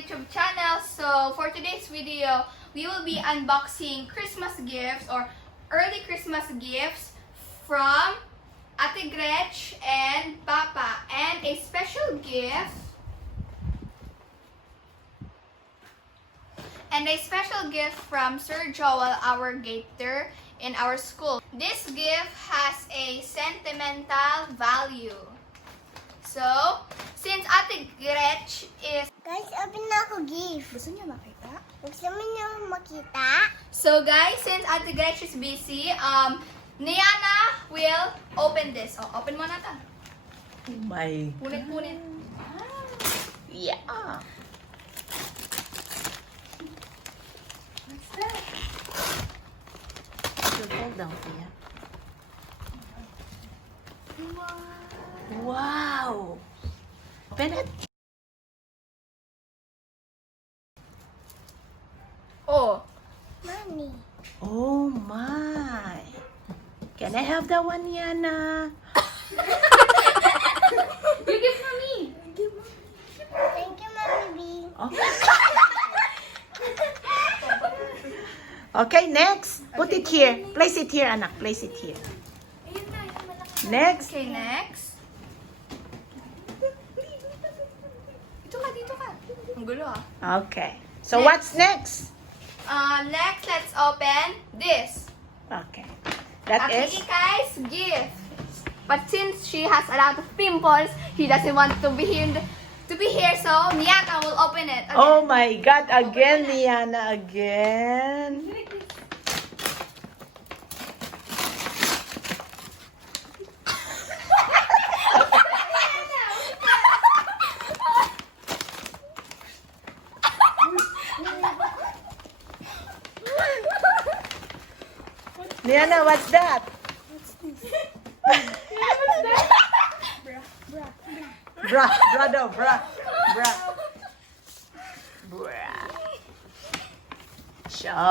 YouTube channel. So for today's video, we will be unboxing Christmas gifts or early Christmas gifts from Ate Gretch and Papa, and a special gift from Sir Joel, our gator in our school. This gift has a sentimental value. So, since Ate Gretch is... Guys, open na ako gift. Gusto niyo makita? Gusto mo niyo makita? So guys, since Ate Gretch is busy, Niana will open this. Oh, open mo na ta. Oh my. Punit-punit. Yeah. What's that? So hold down, Pia. Wow. Wow. Open it. Oh. Mommy. Oh my. Can I have that one, Yana? You give for me. Thank you, Mommy B. Oh. Okay, next. Put it here. Place it here, anak. Place it here. Ayun na, yung malaki. Next. Okay, next. Dito ka. Ang gulo ah. Okay. So Next. what's next? Next, let's open this. Okay. That Ate is. Ikai's gift. But since she has a lot of pimples, he doesn't want to be here, so Niana will open it. Again. Oh my God! Again, Liana. Again. Liana, what's that? Bra, bra.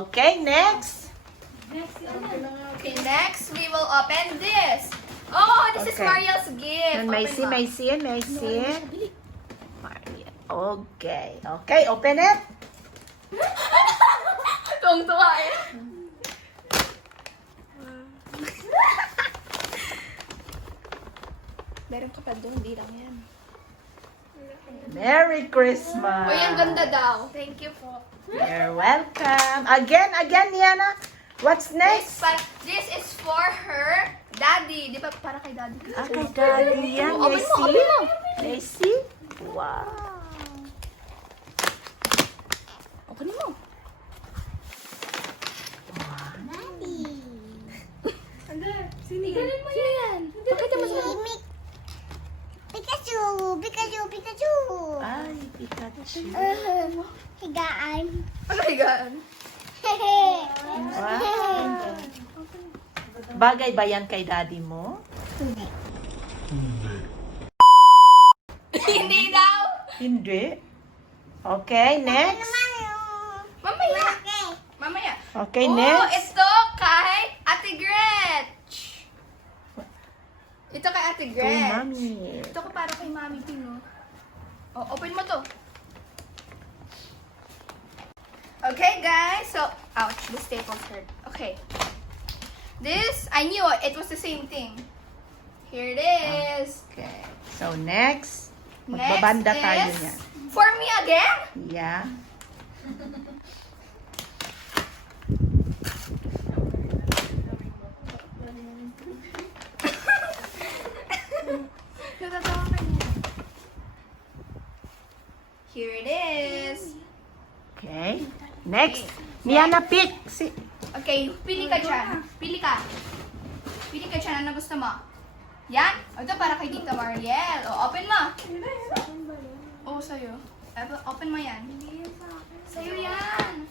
Okay, next. Okay, next we will open this. Oh, this is Okay. Mariel's gift. And may Open mo. see. Okay. Okay, open it. Tuwang-tuwa eh. Meron ka pa doon, hindi lang yan. Merry Christmas. Uy, ang ganda daw. Thank you po. You're welcome. Again, Liana. What's next? This is for her daddy. Di ba para kay daddy? Okay, darling. Yan. Oh, May open mo. May see? Wow. Open mo. Daddy. Sinigalan mo yan. Pakita mo sa Pikachu. Ay, Pikachu. Higaan. Ano higaan? Wow. Bagay ba yan kay daddy mo? Hindi. Hindi daw. Hindi. Okay, next. Mamaya. Okay. Mamaya. Okay, Oh, next. ito kay Ate Gretch. Ito kay Ate Oh, Gretch. mommy. Ito ko para kay Mami Pino. Oh, open mo to. Okay, guys. So, ouch, the staples hurt. Okay. This, I knew it was the same thing. Here it is. Okay. So, next. Next Magbabanda tayo is niya. for me again. Yeah. Natatawa ka niya. Here it is. Okay. Next. Niana, pick. Okay, pili ka dyan. Pili ka. Pili ka dyan. Ano gusto mo? Yan? O, ito para kay Tita Mariel. O, open mo. Oo, sa'yo. Open mo yan. Sa'yo yan.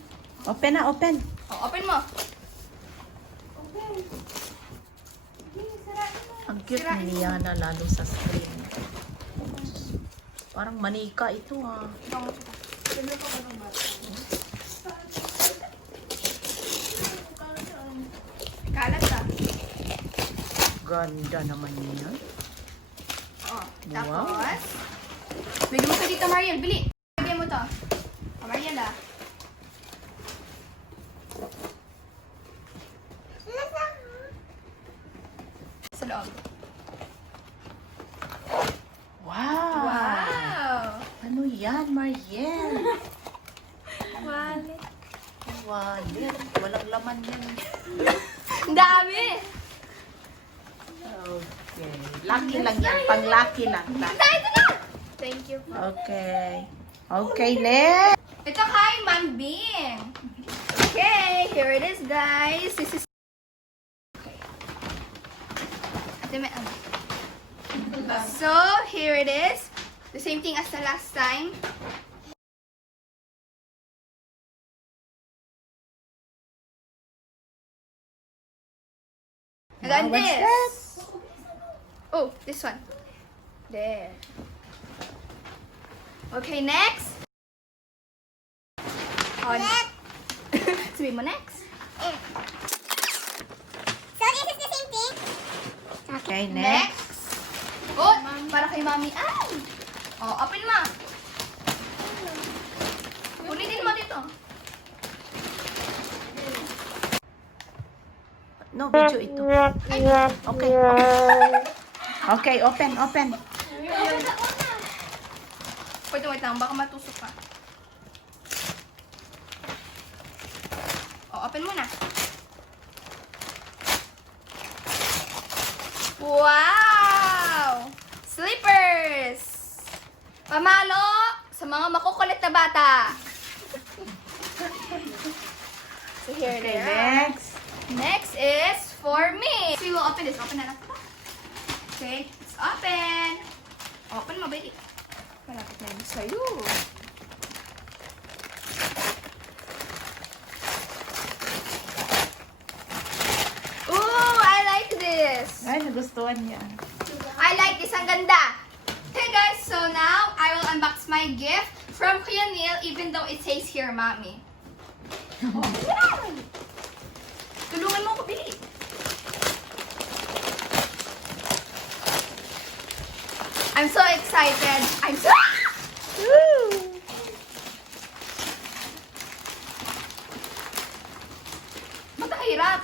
Open na, open. O, open mo. Ang cute Sirain ni mo. Niana lalo sa screen. Parang manika ito ha. Kalat ka. Ganda naman yan. Oh, tapos, bigyan mo sa Tita Mariel. Bili. Bigyan mo to. O, Mariela. Sa loob. Wow. Wow! Ano yan, Mariel? Wallet. Wallet. Walang laman yan. Ang dami! Okay. Lucky lang yan. Pang-lucky lang. Ito na! Thank you. Okay. Okay, next. Ito kay Ma'am Bing. Okay, here it is, guys. This is... Ate, may ano? So, here it is. The same thing as the last time. And then Wow, what's this. that? Oh, this one. There. Okay, next. On. Sabihin mo next. So this is the same thing? Okay, next. Next. Oh, para kay Mami. Ay! Oh, open mo. Ulitin mo dito. No, video ito. Okay. Okay, open, open. Wait lang. Baka matusok ka. Oh, open mo na. Wow! Slippers! Pamalo sa mga makukulit na bata. So here Okay, they are. next. Next is for me. So we will open this. Open na lang. Okay, it's open. Open mo, baby. Malapit na yun sa'yo. Ooh, I like this. Ay, nagustuhan niya. I like this. Ang ganda. Okay, guys. So now, I will unbox my gift from Kuya Neil, even though it says here, Mommy. Oh, yeah. Tulungan mo ko, Billy. I'm so excited. I'm so... Ba't ang hirap?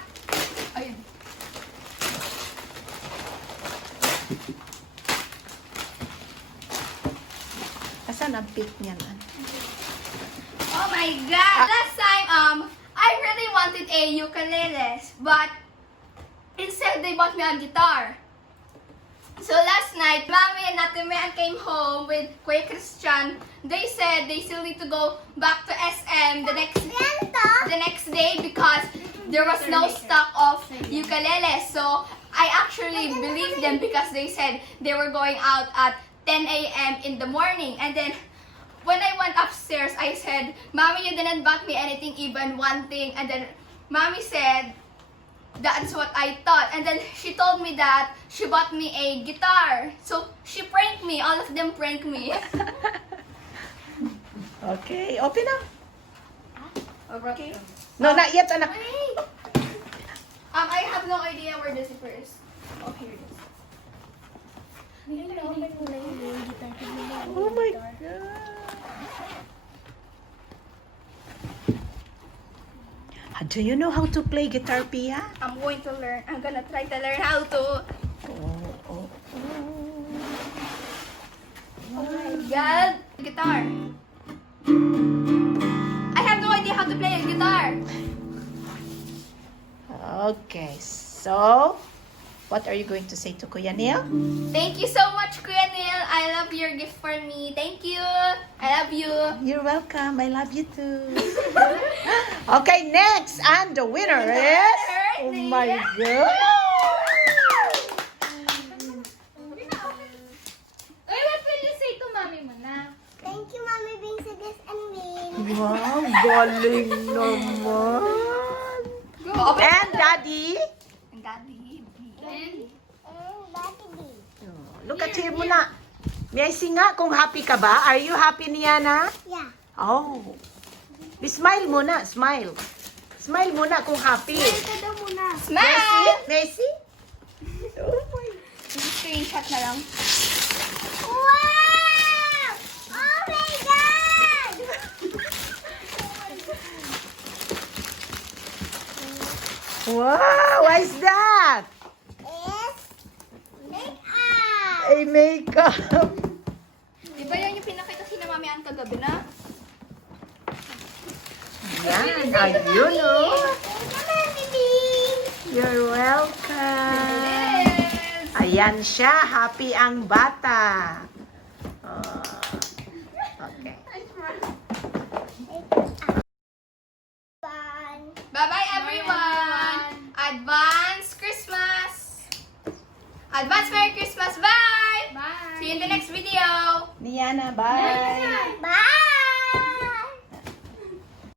Ayun. Asan ang pick niyan? Oh my God! Last time, I really wanted a ukulele, but instead they bought me a guitar. So last night, Mami and Ate Mean came home with Kuya Christian. They said they still need to go back to SM the next day because there was no stock of ukulele. So I actually believed them because they said they were going out at 10 a.m. in the morning. And then when I went upstairs, I said, Mommy, you didn't buy me anything, even one thing. And then Mommy said, that's what I thought. And then she told me that she bought me a guitar. So she pranked me. All of them pranked me. Okay, open up. Okay. No, not yet, anak. Wait. I have no idea where the zipper is. Oh, here it is. Oh my God. Do you know how to play guitar, Pia? I'm going to learn. I'm gonna try to learn how to. Oh. Oh my God. Guitar. I have no idea how to play a guitar. Okay, so what are you going to say to Kuya Neil? Thank you so much, Kuya Neil. I love your gift for me. Thank you. I love you. You're welcome. I love you too. Okay, next, and the winner is. Oh my God! Ay, what will you say to Mommy mo na? Thank you, Mommy Bing, sa this and me. Wow, galing naman. Open. And Daddy. And Daddy. And Daddy B. Look at him muna. May I see nga kung happy ka ba? Are you happy, Niana? Yeah. Oh. Smile muna, smile. Smile muna kung happy. Ito daw muna. Smile! Messi? Oh my. Screenshot na lang. Wow! Oh my God! Wow, what is that? It's makeup. A makeup. Di ba yan yung pinakita si na Mami Ann kagabi na? Yan, ayun oh. Thank you, Mami Bing. You're welcome. Yes! Ayan siya, happy ang bata. Oh, okay. Fun. Bye-bye everyone! Advance Christmas! Advance Merry Christmas! Bye! Bye. See you in the next video! Diana, bye. Bye.